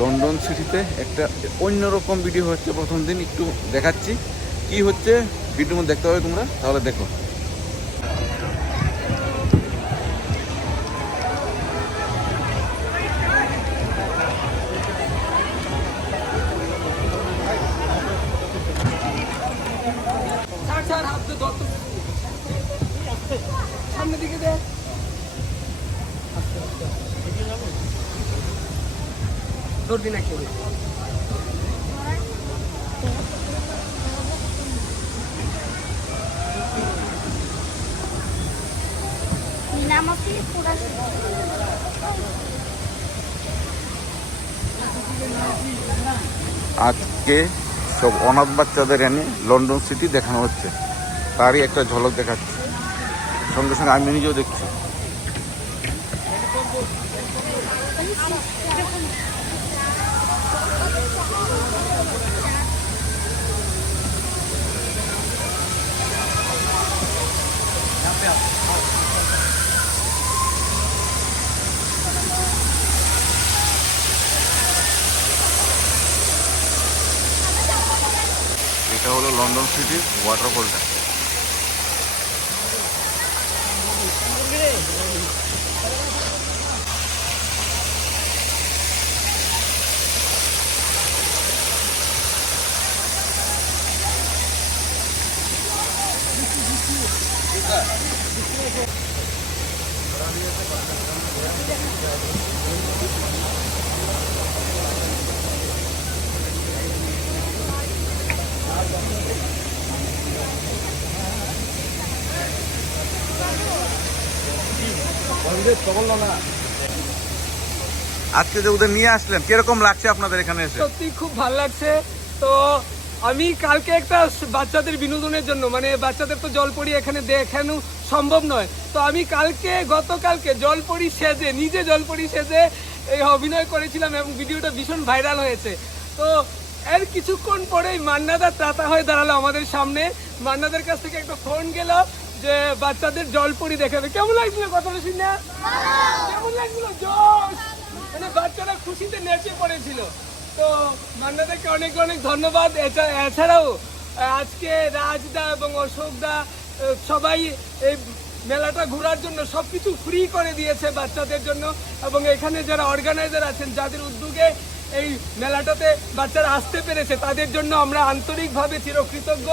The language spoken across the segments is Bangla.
লন্ডন সিটিতে একটা অন্যরকম ভিডিও হচ্ছে। প্রথম দিন একটু দেখাচ্ছি কি হচ্ছে, ভিডিওর মধ্যে দেখতে হবে তোমরা, তাহলে দেখো। সামনের দিকে দে। ধরবি না কেউ। আজকে সব অনাথ বাচ্চাদের এনে লন্ডন সিটি দেখানো হচ্ছে, তারই একটা ঝলক দেখাচ্ছে। সঙ্গে সঙ্গে আমি নিজেও দেখছি। এটা হলো লন্ডন সিটির ওয়াটারফলটা। আজকে যে ওদের নিয়ে আসলেন, কিরকম লাগছে আপনাদের এখানে এসে? সত্যি খুব ভালো লাগছে। তো আমি কালকে একটা বাচ্চাদের বিনোদনের জন্য, মানে বাচ্চাদের তো জলপরি এখানে দেখানো সম্ভব নয়, তো আমি গতকালকে জলপরি সেজে, নিজে জলপরি সেজে এই অভিনয় করেছিলাম এবং ভিডিওটা ভীষণ ভাইরাল হয়েছে। তো এর কিছুক্ষণ পরেই মান্নাদা ত্রাতা হয়ে দাঁড়ালো আমাদের সামনে। মান্নাদের কাছ থেকে একটা ফোন গেল যে বাচ্চাদের জলপরি দেখাবে। কেমন লাগছিল কথাটা শুনে? কেমন লাগছিল? জোশ, মানে বাচ্চারা খুশিতে নেচে পড়েছিল। তো মান্নাদাকে অনেক অনেক ধন্যবাদ। এছাড়াও আজকে রাজদা এবং অশোকদা সবাই এই মেলাটা ঘোরার জন্য সবকিছু ফ্রি করে দিয়েছে বাচ্চাদের জন্য, এবং এখানে যারা অর্গানাইজার আছেন, যাদের উদ্যোগে এই মেলাটাতে বাচ্চারা আসতে পেরেছে, তাদের জন্য আমরা আন্তরিকভাবে চিরকৃতজ্ঞ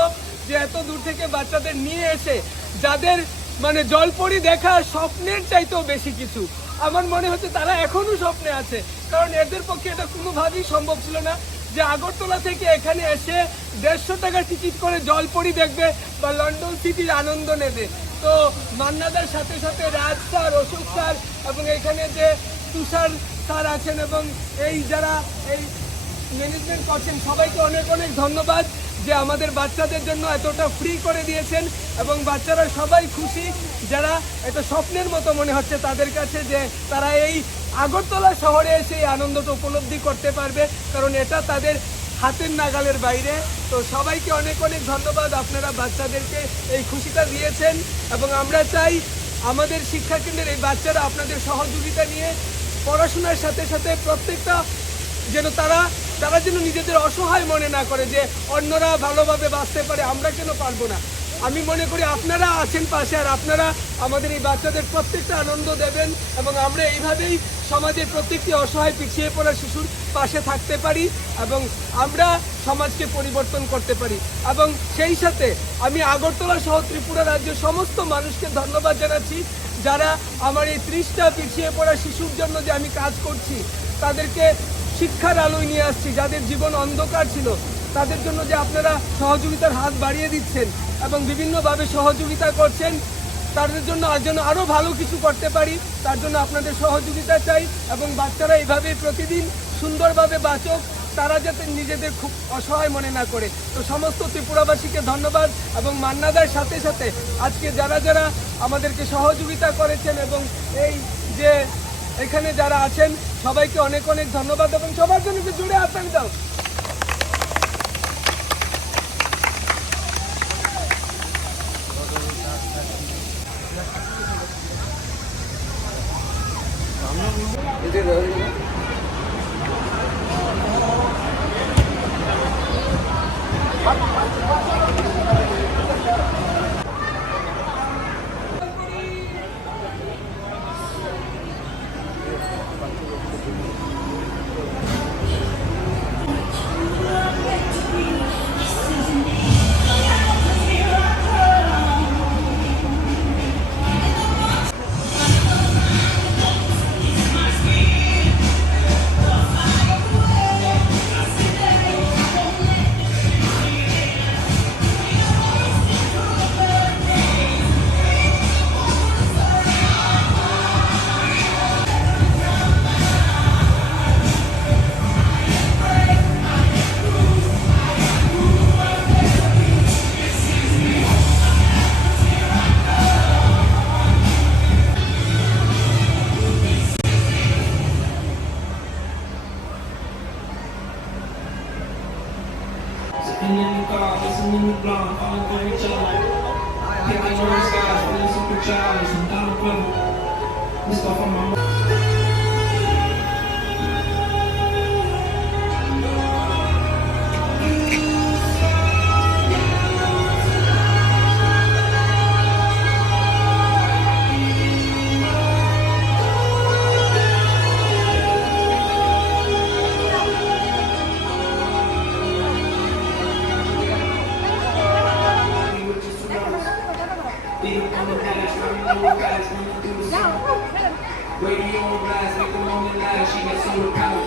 যে এত দূর থেকে বাচ্চাদের নিয়ে এসে, যাদের মানে জলপরি দেখা স্বপ্নের চাইতেও বেশি কিছু। আমার মনে হচ্ছে তারা এখনো স্বপ্নে আছে, কারণ এদের পক্ষে এটা কোনোভাবেই সম্ভব ছিল না যে আগরতলা থেকে এখানে এসে 150 টাকা টিকিট করে জলপরি দেখবে বা লন্ডন সিটির আনন্দ নেবে। তো মান্নাদার সাথে সাথে রাজ স্যার, অশোক স্যার এবং এখানে যে তুষার স্যার আছেন এবং এই যারা এই ম্যানেজমেন্ট করছেন, সবাইকে অনেক অনেক ধন্যবাদ যে আমাদের বাচ্চাদের জন্য এতটা ফ্রি করে দিয়েছেন, এবং বাচ্চারা সবাই খুশি। যারা এটা স্বপ্নের মতো মনে হচ্ছে তাদের কাছে যে তারা এই আগরতলা শহরে এসে এই আনন্দটা উপলব্ধি করতে পারবে, কারণ এটা তাদের হাতের নাগালের বাইরে। তো সবাইকে অনেক অনেক ধন্যবাদ, আপনারা বাচ্চাদেরকে এই খুশিটা দিয়েছেন, এবং আমরা চাই আমাদের শিক্ষাকেন্দ্রের এই বাচ্চারা আপনাদের সহযোগিতা নিয়ে পড়াশোনার সাথে সাথে প্রত্যেকটা যেন তারা যেন নিজেদের অসহায় মনে না করে যে অন্যরা ভালোভাবে বাঁচতে পারে, আমরা কেন পারবো না। আমি মনে করি আপনারা আছেন পাশে, আর আপনারা আমাদের এই বাচ্চাদের প্রত্যেকটা আনন্দ দেবেন, এবং আমরা এইভাবেই সমাজের প্রত্যেকটি অসহায় পিছিয়ে পড়া শিশুর পাশে থাকতে পারি, এবং আমরা সমাজকে পরিবর্তন করতে পারি। এবং সেই সাথে আমি আগরতলা সহ ত্রিপুরা রাজ্যের সমস্ত মানুষকে ধন্যবাদ জানাচ্ছি, যারা আমার এই 30টা পিছিয়ে পড়া শিশুর জন্য যে আমি কাজ করছি, তাদেরকে শিক্ষার আলোয় নিয়ে আসছি, যাদের জীবন অন্ধকার ছিল, তাদের জন্য যে আপনারা সহযোগিতার হাত বাড়িয়ে দিচ্ছেন এবং বিভিন্নভাবে সহযোগিতা করছেন, তাদের জন্য আরও ভালো কিছু করতে পারি, তার জন্য আপনাদের সহযোগিতা চাই। এবং বাচ্চারা এইভাবে প্রতিদিন সুন্দরভাবে বাঁচুক, তারা যাতে নিজেদের খুব অসহায় মনে না করে। তো সমস্ত ত্রিপুরাবাসীকে ধন্যবাদ, এবং মান্নাদার সাথে সাথে আজকে যারা যারা আমাদেরকে সহযোগিতা করেছেন এবং এই যে এখানে যারা আছেন, সবাইকে অনেক অনেক ধন্যবাদ, এবং সবার জন্য জুড়ে হাততালি দাও। Sitting in the car, listening to blonde, falling for each other. Picking on the skies, feeling super childish and down the this stuff on my mind. Radio on blast, make the moment last. She got solar power.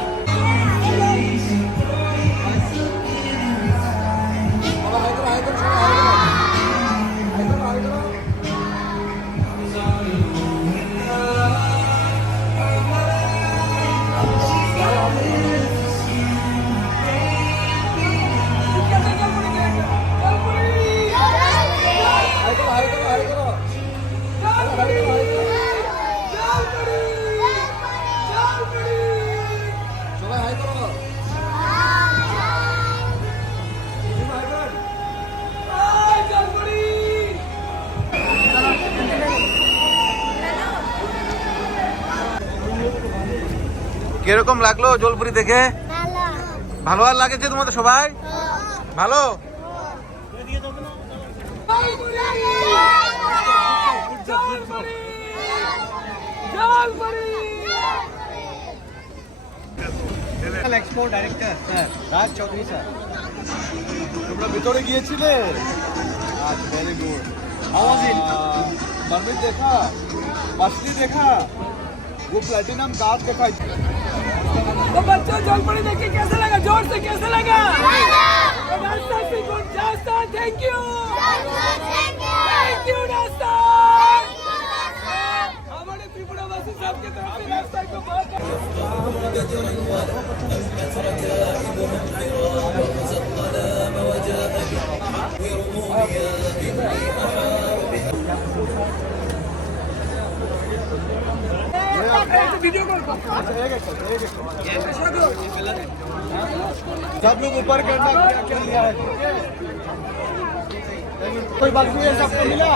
কিরকম লাগলো জলপুরি দেখে? ভালো আর লাগেছে তোমাদের সবাই? ভালো। এক্সপোর্ট ডাইরেক্টর স্যার রাজ চৌধুরী স্যার, তোমরা ভিতরে গিয়েছিলে? আচ্ছা, ভেরি গুড। হাউ ওয়াজ ইট? মারমিট দেখা, मछली देखा, वो प्लेटिनम कार्ड देखा। तो बच्चों जलपरी देख के कैसा लगा? जोर से कैसा लगा? थैंक यू रास्ता। हमारे त्रिपुरा वासी सबके तरफ से रास्ता को बहुत वीडियो कॉल सब लोग ऊपर करना क्या लिया है? कोई बात नहीं है, सबको मिला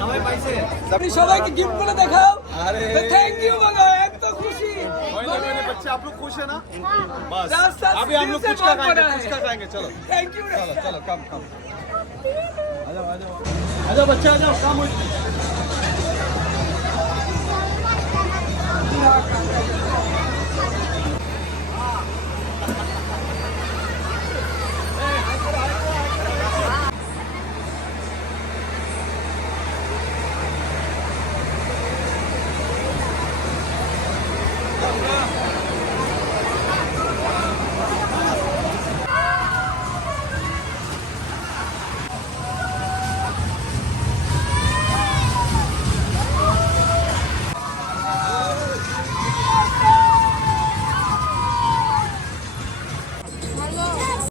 समय पैसे अपनी সবাইকে গিফট করে দেখাও। अरे थैंक यू बोलो, एक तो खुशी। मेरे बच्चे आप लोग खुश है ना? बस रास्ता अभी हम लोग दिल से कुछ का बहुत बड़ा खाएंगे, है। कुछ का खाएंगे। चलो थैंक यू चलो चलो, कम कम आ जाओ आ जाओ आ जाओ बच्चे, आ जाओ काम हो।